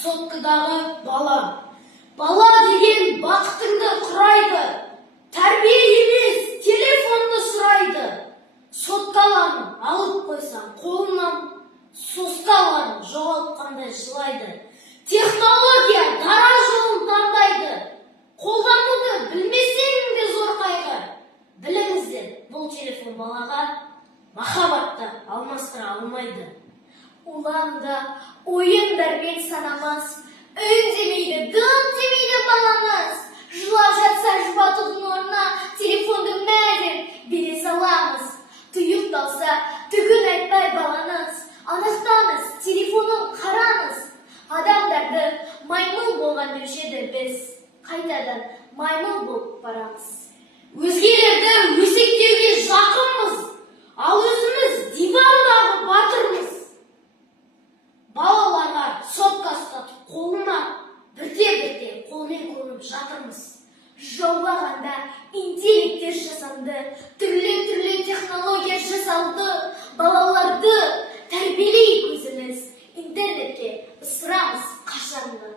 соткадағы бала. Бала деген бақытыңды құрайды. Тәрбие емес, телефонды сұрайды. Соткаларын алып қойсаң қолынан, соскаларын жоғалтқандай жылайды. Технология дара жолын таңдайды. Қолдануды білмесең де зор қайғы. Біліңіздер, бұл телефон балаға махаббатты алмастыра алмайды. Уланда ойындармен санамас, үндемейді, дым демейді баламыз. Жылап жатса жұбатудың орнына телефонды мәден бере саламыз. Тұйықталса түгін айтпай балаңыз, анықтаңыз, телефонын қараңыз. Адамдарды маймыл болған деуші еді біз, қайтадан маймыл болып барамыз. Өзгелерді өсектеуге жақынмыз, ал өзіміз дивандағы батырмыз. Балаларға сотка ұстатып қолына бірте-бірте қолмен көміп жатырмыз. Жаулағанда интеллекттер жасанды, түрлі технология жасалды. Балаларды тәрбиелейік өзіміз, интернетке ысырамыз қашанды.